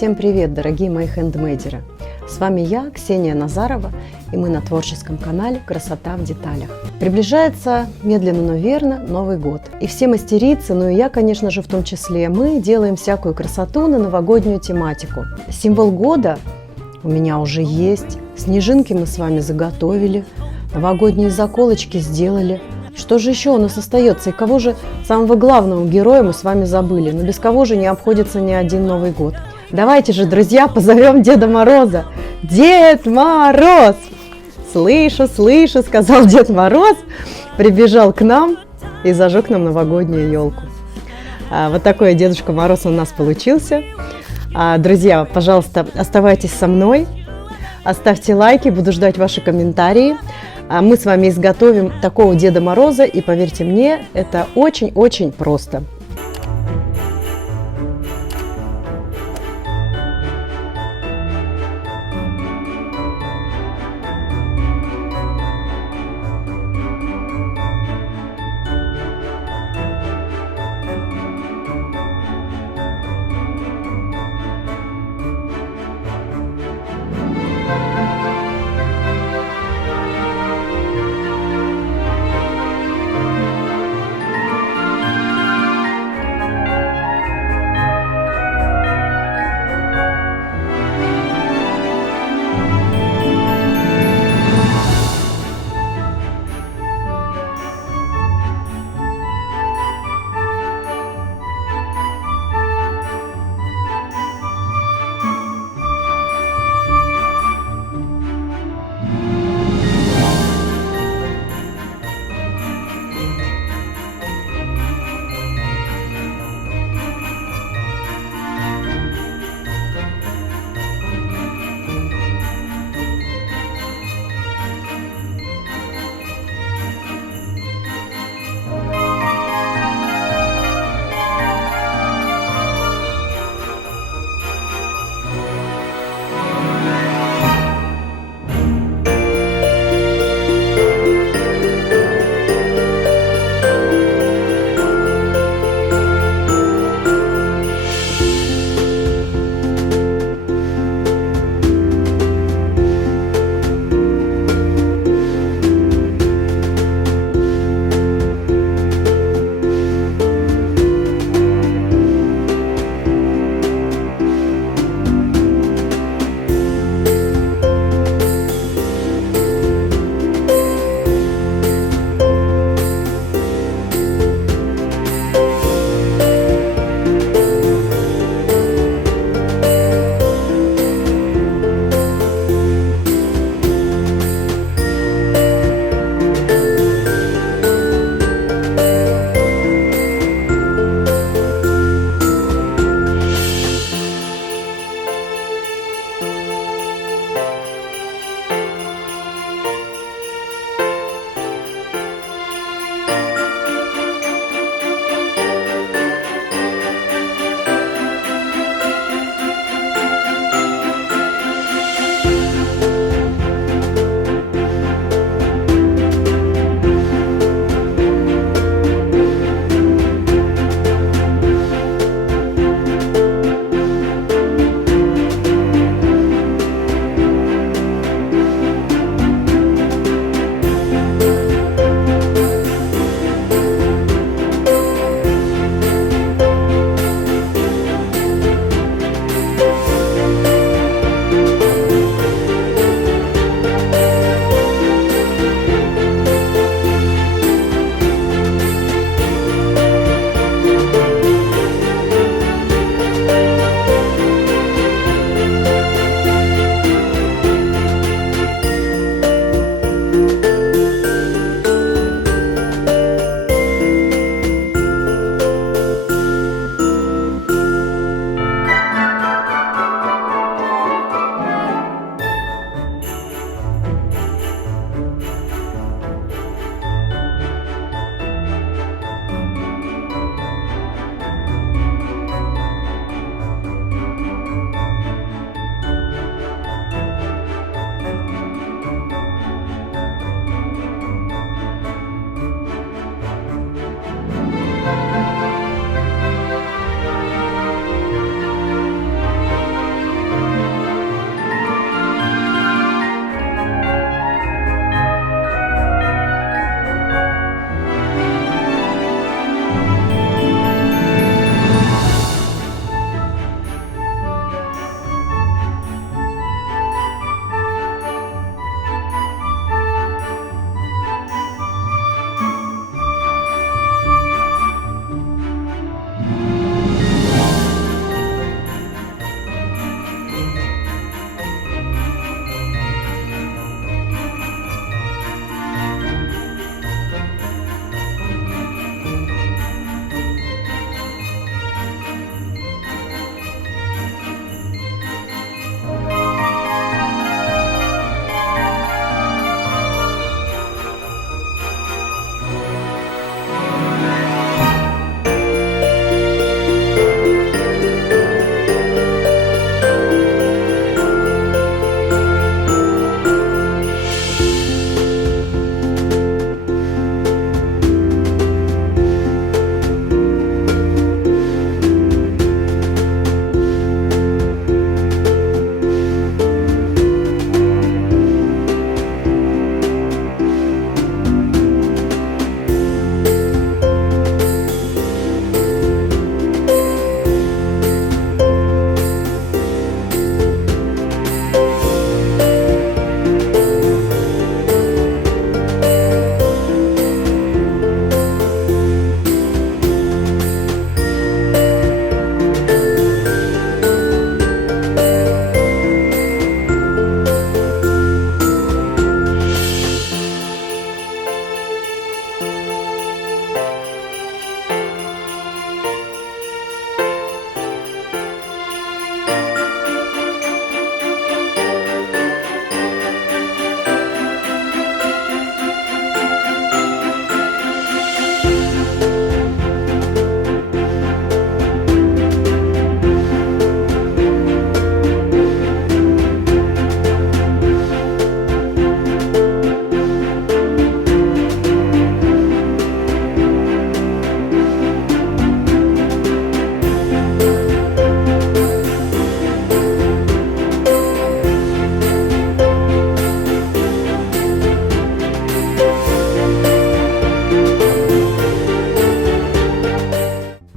Всем привет, дорогие мои хендмейдеры! С вами я, Ксения Назарова, и мы на творческом канале «Красота в деталях». Приближается медленно, но верно Новый год. И все мастерицы, ну и я, конечно же, в том числе, мы делаем всякую красоту на новогоднюю тематику. Символ года у меня уже есть, снежинки мы с вами заготовили, новогодние заколочки сделали. Что же еще у нас остается? И кого же самого главного героя мы с вами забыли? Но без кого же не обходится ни один Новый год? Давайте же, друзья, позовем Деда Мороза. Дед Мороз! Слышу, слышу, сказал Дед Мороз, прибежал к нам и зажег нам новогоднюю елку. Вот такой Дедушка Мороз у нас получился. Друзья, пожалуйста, оставайтесь со мной, оставьте лайки, буду ждать ваши комментарии. Мы с вами изготовим такого Деда Мороза, и поверьте мне, это очень-очень просто.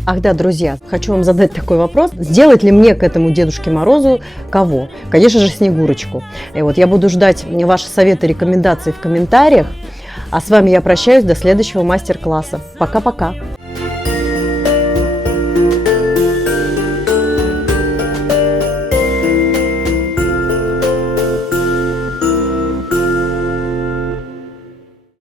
Ах да, друзья, хочу вам задать такой вопрос. Сделать ли мне к этому Дедушке Морозу кого? Конечно же, Снегурочку. И вот я буду ждать ваши советы, рекомендации в комментариях. А с вами я прощаюсь до следующего мастер-класса. Пока-пока.